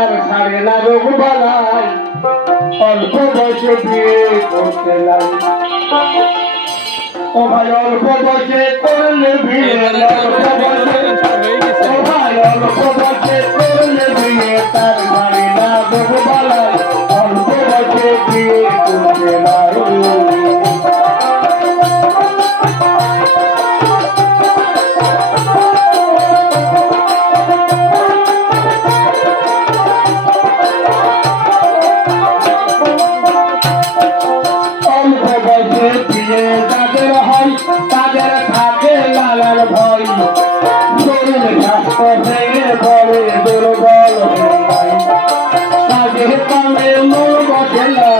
তার ছাড়ে না রোগ বালাই অল্প বয়সে বিয়ে করতে লাগে ও ভাই অল্প বয়সে করলে বিয়ে অল্প বয়সে ও ভাই অল্প বয়সে করলে বিয়ে তার ছাড়ে না রোগ বালাই অল্প বয়সে বিয়ে করতে লাগে তাদের থাকে লালার ভয় শরীর স্বাস্থ্য ভেঙে পড়ে দুর্বল কাজের কামে মূল বসে না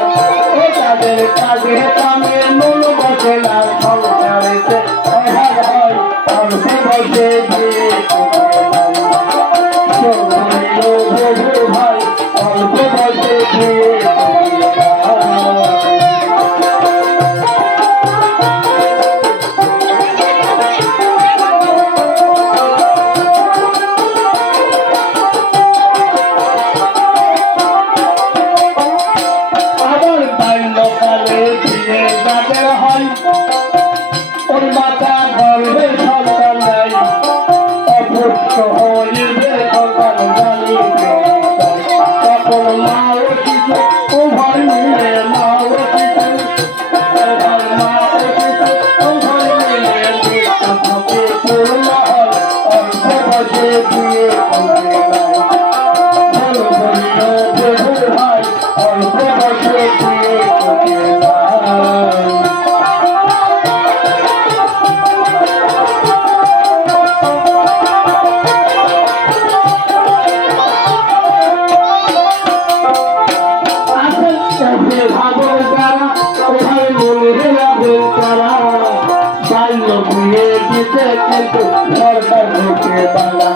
ও তাদের কাজের কামে মূল বসে না সংসারেতে অভাব হয় অল্প বসে দিয়ে ভাই অল্প বসে দিয়ে ওই মাতা গর্বে সন্তান নাই অপুষ্ট হইবে সন্তান জানিবে তখন মা ও শিশু উভয় মিলে মা ও শিশু মা ও শিশু উভয় মিলে পূর্ণ হয় অল্প বসে দিয়ে ভাই অল্প বসে দিয়ে কিন্তু সরকার ঢুকে বাংলা